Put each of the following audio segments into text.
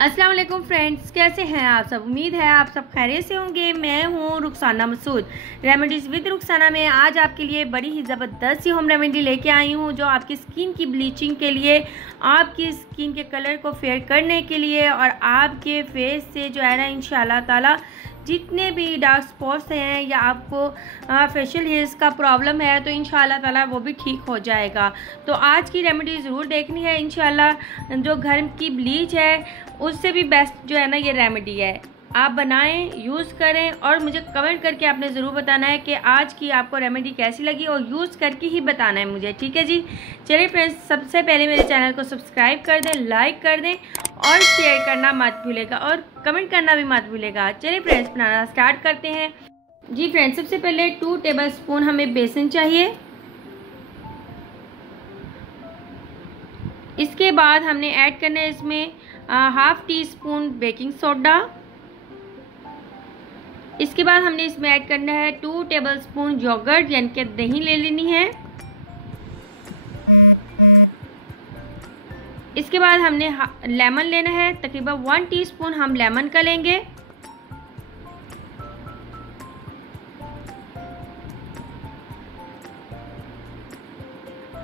अस्सलाम वालेकुम फ्रेंड्स, कैसे हैं आप सब। उम्मीद है आप सब खैरियत से होंगे। मैं हूं रुखसाना मसूद, रेमेडीज़ विद रुखसाना में आज आपके लिए बड़ी ही ज़बरदस्त सी होम रेमेडी लेके आई हूं, जो आपकी स्किन की ब्लीचिंग के लिए, आपकी स्किन के कलर को फेयर करने के लिए और आपके फेस से जो है ना इंशाल्लाह ताला जितने भी डार्क स्पॉट्स हैं या आपको फेशियल हेयर्स का प्रॉब्लम है तो इंशाल्लाह ताला वो भी ठीक हो जाएगा। तो आज की रेमेडी ज़रूर देखनी है। इंशाल्लाह जो घर की ब्लीच है उससे भी बेस्ट जो है ना ये रेमेडी है। आप बनाएं, यूज़ करें और मुझे कमेंट करके आपने ज़रूर बताना है कि आज की आपको रेमेडी कैसी लगी और यूज़ करके ही बताना है मुझे, ठीक है जी। चलिए फ्रेंड्स, सबसे पहले मेरे चैनल को सब्सक्राइब कर दें, लाइक कर दें और शेयर करना मत भूलेगा और कमेंट करना भी मत भूलेगा। चलिए फ्रेंड्स, बनाना स्टार्ट करते हैं। जी फ्रेंड्स, सबसे पहले 2 टेबलस्पून हमें बेसन चाहिए। इसके बाद हमने ऐड करना है इसमें half tea spoon baking soda. इसके बाद हमने इसमें ऐड करना है 2 टेबलस्पून योगर्ट यानी कि दही ले लेनी है। इसके बाद हमने लेमन लेना है, तकरीबन 1 टीस्पून हम लेमन का लेंगे।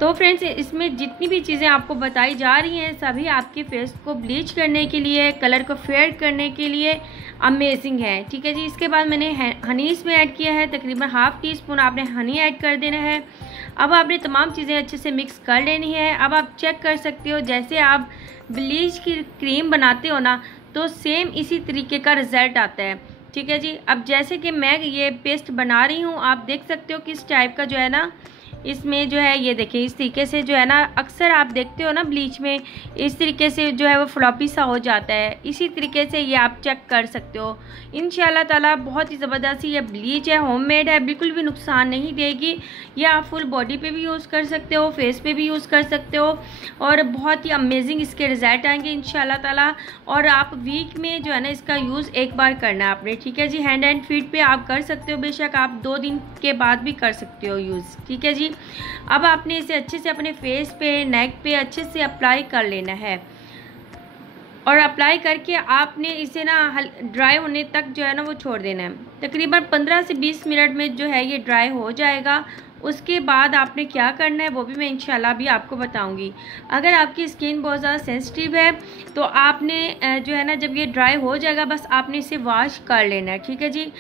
तो फ्रेंड्स, इसमें जितनी भी चीज़ें आपको बताई जा रही हैं सभी आपके फेस को ब्लीच करने के लिए, कलर को फेयर करने के लिए अमेजिंग है, ठीक है जी। इसके बाद मैंने हनी इसमें ऐड किया है, तकरीबन हाफ टी स्पून आपने हनी ऐड कर देना है। अब आपने तमाम चीज़ें अच्छे से मिक्स कर लेनी है। अब आप चेक कर सकते हो, जैसे आप ब्लीच की क्रीम बनाते हो ना तो सेम इसी तरीके का रिज़ल्ट आता है, ठीक है जी। अब जैसे कि मैं ये पेस्ट बना रही हूँ, आप देख सकते हो किस टाइप का जो है ना इसमें जो है, ये देखिए इस तरीके से जो है ना, अक्सर आप देखते हो ना ब्लीच में इस तरीके से जो है वो फ्लॉपी सा हो जाता है। इसी तरीके से ये आप चेक कर सकते हो। इंशाल्लाह ताला बहुत ही ज़बरदस्त ये ब्लीच है, होममेड है, बिल्कुल भी नुकसान नहीं देगी। ये आप फुल बॉडी पे भी यूज़ कर सकते हो, फेस पे भी यूज़ कर सकते हो और बहुत ही अमेजिंग इसके रिज़ल्ट आएंगे इंशाल्लाह ताला। और आप वीक में जो है ना इसका यूज़ एक बार करना है आपने, ठीक है जी। हैंड एंड फीट पे आप कर सकते हो, बेशक आप 2 दिन के बाद भी कर सकते हो यूज़, ठीक है जी। अब आपने इसे अच्छे से अपने फेस पे, नेक पे अच्छे से अप्लाई कर लेना है और अप्लाई करके आपने इसे ना ड्राई होने तक जो है ना वो छोड़ देना है। तकरीबन 15 से 20 मिनट में जो है ये ड्राई हो जाएगा। उसके बाद आपने क्या करना है वो भी मैं इंशाल्लाह भी आपको बताऊंगी। अगर आपकी स्किन बहुत ज़्यादा सेंसिटिव है तो आपने जो है ना जब ये ड्राई हो जाएगा बस आपने इसे वॉश कर लेना है, ठीक है जी।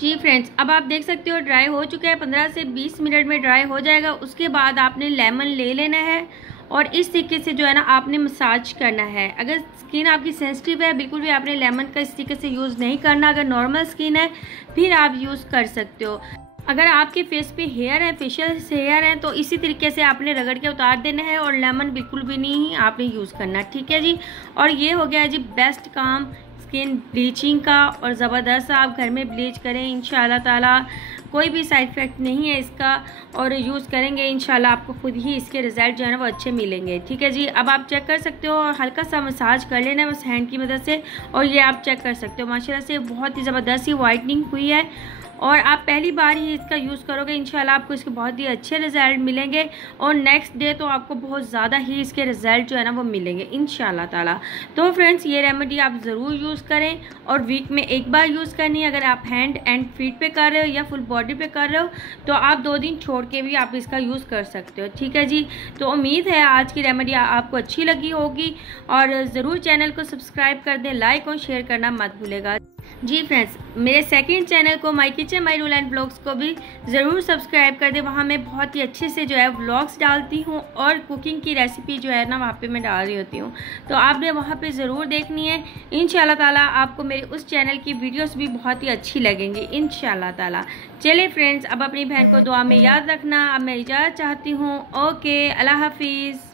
जी फ्रेंड्स, अब आप देख सकते हो ड्राई हो चुका है, 15 से 20 मिनट में ड्राई हो जाएगा। उसके बाद आपने लेमन ले लेना है और इस तरीके से जो है ना आपने मसाज करना है। अगर स्किन आपकी सेंसिटिव है बिल्कुल भी आपने लेमन का इस तरीके से यूज़ नहीं करना। अगर नॉर्मल स्किन है फिर आप यूज़ कर सकते हो। अगर आपके फेस पे हेयर है, फेशियल हेयर है, तो इसी तरीके से आपने रगड़ के उतार देना है और लेमन बिल्कुल भी नहीं आपने यूज़ करना, ठीक है जी। और ये हो गया जी बेस्ट काम स्किन ब्लीचिंग का। और ज़बरदस्त आप घर में ब्लीच करें इंशाल्लाह ताला, कोई भी साइड इफ़ेक्ट नहीं है इसका और यूज़ करेंगे इंशाल्लाह आपको खुद ही इसके रिज़ल्ट जो है ना वो अच्छे मिलेंगे, ठीक है जी। अब आप चेक कर सकते हो और हल्का सा मसाज कर लेना है बस हैंड की मदद से और ये आप चेक कर सकते हो माशाल्लाह से बहुत ही ज़बरदस्त ही वाइटनिंग हुई है। और आप पहली बार ही इसका यूज़ करोगे इंशाल्लाह आपको इसके बहुत ही अच्छे रिज़ल्ट मिलेंगे और नेक्स्ट डे तो आपको बहुत ज़्यादा ही इसके रिज़ल्ट जो है ना वो मिलेंगे इंशाल्लाह ताला। तो फ्रेंड्स, ये रेमेडी आप ज़रूर यूज़ करें और वीक में एक बार यूज़ करनी है। अगर आप हैंड एंड फीट पे कर रहे हो या फुल बॉडी पे कर रहे हो तो आप 2 दिन छोड़ के भी आप इसका यूज़ कर सकते हो, ठीक है जी। तो उम्मीद है आज की रेमेडी आपको अच्छी लगी होगी और ज़रूर चैनल को सब्सक्राइब कर दें, लाइक और शेयर करना मत भूलेगा। जी फ्रेंड्स, मेरे सेकंड चैनल को my kitchen my rule and vlogs को भी ज़रूर सब्सक्राइब कर दें। वहाँ मैं बहुत ही अच्छे से जो है व्लॉग्स डालती हूँ और कुकिंग की रेसिपी जो है ना वहाँ पे मैं डाल रही होती हूँ, तो आपने वहाँ पे ज़रूर देखनी है। इंशाल्लाह ताला आपको मेरे उस चैनल की वीडियोस भी बहुत ही अच्छी लगेंगी इंशाल्लाह ताला। चलिए फ्रेंड्स, अब अपनी बहन को दुआ में याद रखना। अब मैं इजाज़त चाहती हूँ। ओके, अल्लाह हाफिज़।